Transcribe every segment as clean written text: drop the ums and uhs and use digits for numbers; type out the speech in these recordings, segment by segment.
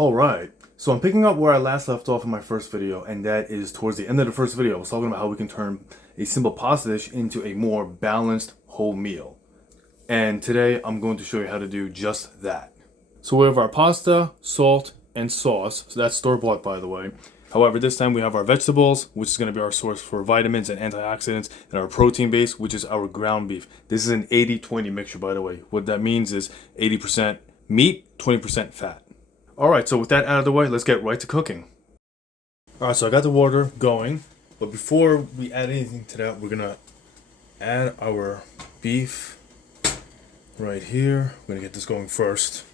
Alright, so I'm picking up where I last left off in my first video, and that is towards the end of the first video. I was talking about how we can turn a simple pasta dish into a more balanced whole meal. And today I'm going to show you how to do just that. So we have our pasta, salt, and sauce. So that's store-bought, by the way. However, this time we have our vegetables, which is going to be our source for vitamins and antioxidants, and our protein base, which is our ground beef. This is an 80-20 mixture, by the way. What that means is 80% meat, 20% fat. Alright, so with that out of the way, let's get right to cooking. Alright, so I got the water going, but before we add anything to that, we're gonna add our beef right here. We're gonna get this going first.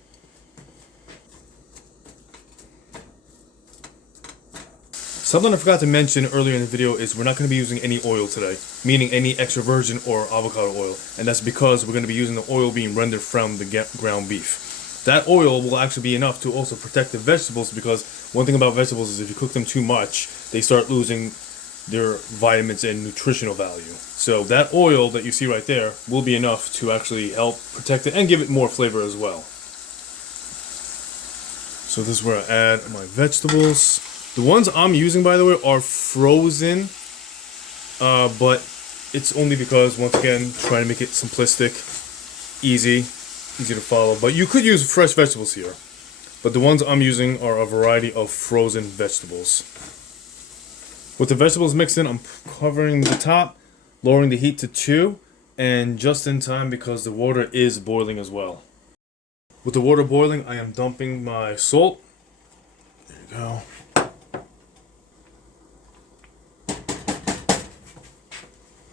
Something I forgot to mention earlier in the video is we're not going to be using any oil today, meaning any extra virgin or avocado oil, and that's because we're going to be using the oil being rendered from the ground beef. That oil will actually be enough to also protect the vegetables, because one thing about vegetables is if you cook them too much, they start losing their vitamins and nutritional value. So that oil that you see right there will be enough to actually help protect it and give it more flavor as well. So this is where I add my vegetables. The ones I'm using, by the way, are frozen, but it's only because, once again, trying to make it simplistic, easy to follow. But you could use fresh vegetables here, but the ones I'm using are a variety of frozen vegetables. With the vegetables mixed in, I'm covering the top, lowering the heat to 2, and just in time because the water is boiling as well. With the water boiling, I am dumping my salt. There you go.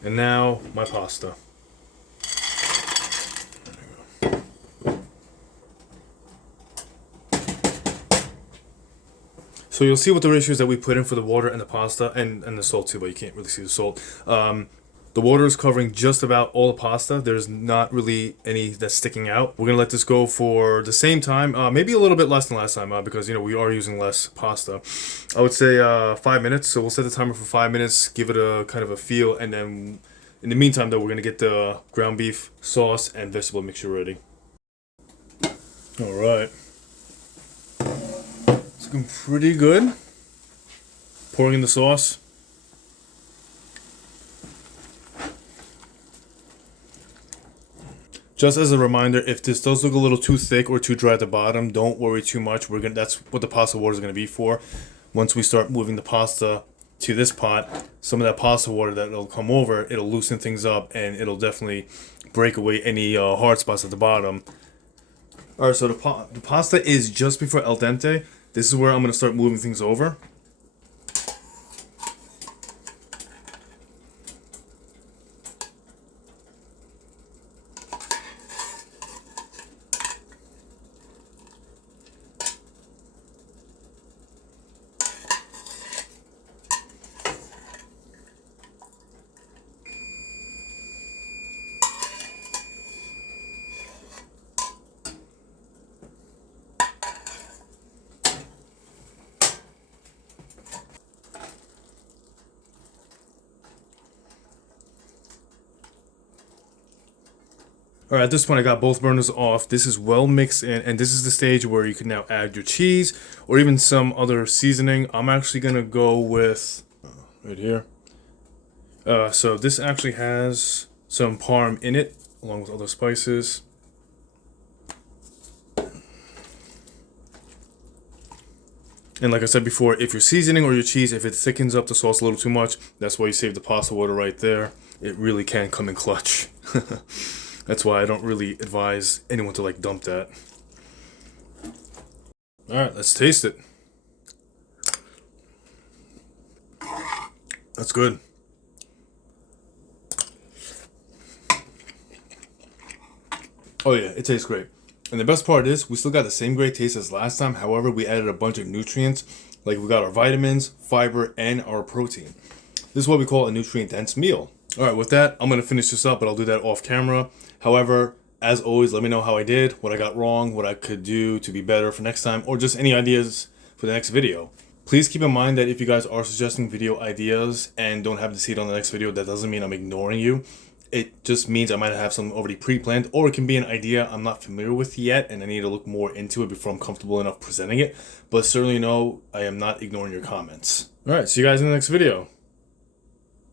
And now, my pasta. There you go. So you'll see what the ratios that we put in for the water and the pasta, and the salt too, but you can't really see the salt. The water is covering just about all the pasta. There's not really any that's sticking out. We're gonna let this go for the same time, maybe a little bit less than last time, because we are using less pasta. I would say 5 minutes. So we'll set the timer for 5 minutes, give it a kind of a feel, and then in the meantime, though, we're gonna get the ground beef sauce and vegetable mixture ready. All right, it's looking pretty good. Pouring in the sauce. Just as a reminder, if this does look a little too thick or too dry at the bottom, don't worry too much. That's what the pasta water is gonna be for. Once we start moving the pasta to this pot, some of that pasta water that'll come over, it'll loosen things up and it'll definitely break away any hard spots at the bottom. All right, so the pasta is just before al dente. This is where I'm gonna start moving things over. Alright, at this point I got both burners off. This is well mixed in, and this is the stage where you can now add your cheese or even some other seasoning. I'm actually going to go with, right here. So this actually has some parm in it, along with other spices. And like I said before, if you're seasoning or your cheese, if it thickens up the sauce a little too much, that's why you save the pasta water right there. It really can come in clutch. That's why I don't really advise anyone to dump that. Alright, let's taste it. That's good. Oh yeah, it tastes great. And the best part is, we still got the same great taste as last time. However, we added a bunch of nutrients. Like we got our vitamins, fiber, and our protein. This is what we call a nutrient-dense meal. Alright, with that, I'm going to finish this up, but I'll do that off camera. However, as always, let me know how I did, what I got wrong, what I could do to be better for next time, or just any ideas for the next video. Please keep in mind that if you guys are suggesting video ideas and don't have to see it on the next video, that doesn't mean I'm ignoring you. It just means I might have something already pre-planned, or it can be an idea I'm not familiar with yet and I need to look more into it before I'm comfortable enough presenting it. But certainly no, I am not ignoring your comments. All right, see you guys in the next video.